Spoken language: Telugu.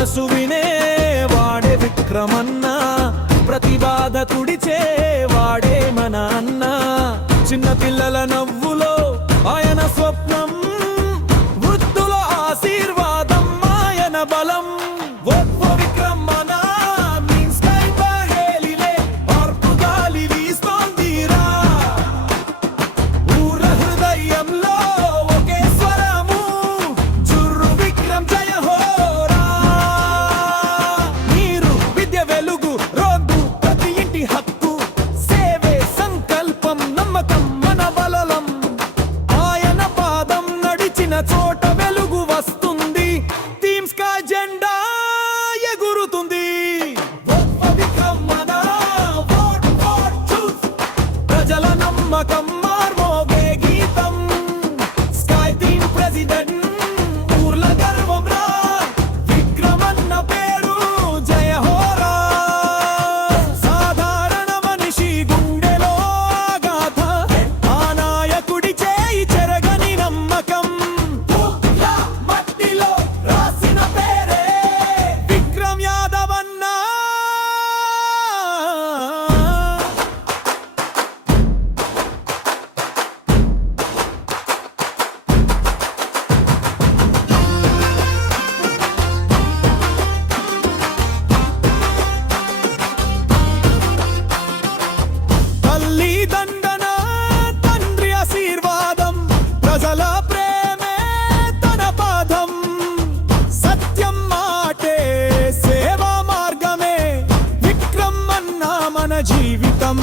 మనసు వినే వాడే విక్రమన్న, ప్రతిబాధ తుడిచే వాడే మన అన్న. చిన్న పిల్లల నవ్వులో ఆయన స్వప్నం, వృద్ధుల ఆశీర్వాదం ఆయన బలం. విక్రమన్న means sky పహేలిలే ఆర్పు గాలి వీస్తోందిరా. ఊర హృదయంలో ఒకే స్వరము, జుర్రు విక్రమ్ జయ హోరా. నీరు విద్య వెలుగు రోడ్డు ప్రతి ఇంటి హక్కు, సేవే సంకల్పం నమ్మకం మన బలలం. ఆయన పాదం నడిచిన చోట వెలుగు వస్తుంది, టీమ్ స్కై జెండా ఎగురుతుంది. విక్రమన్న vote for truth, ప్రజల నమ్మకం మార్మోగే గీతం. స్కై టీమ్ ప్రెసిడెంట్ ఊర్ల గర్వం రా, విక్రమన్న పేరు జయ హోరా. సాధారణ మనిషి గుండెలో గాథ, ఆ నాయకుడి చేయి చెరగని నమ్మకం. మట్టిలో రాసిన పేరే విక్రమ్ యాదవ్ అన్న. తల్లి దండన తండ్రి ఆశీర్వాదం, ప్రజల ప్రేమే తన పాదం. సత్యం మాటే సేవా మార్గమే, విక్రమన్న మన జీవితం.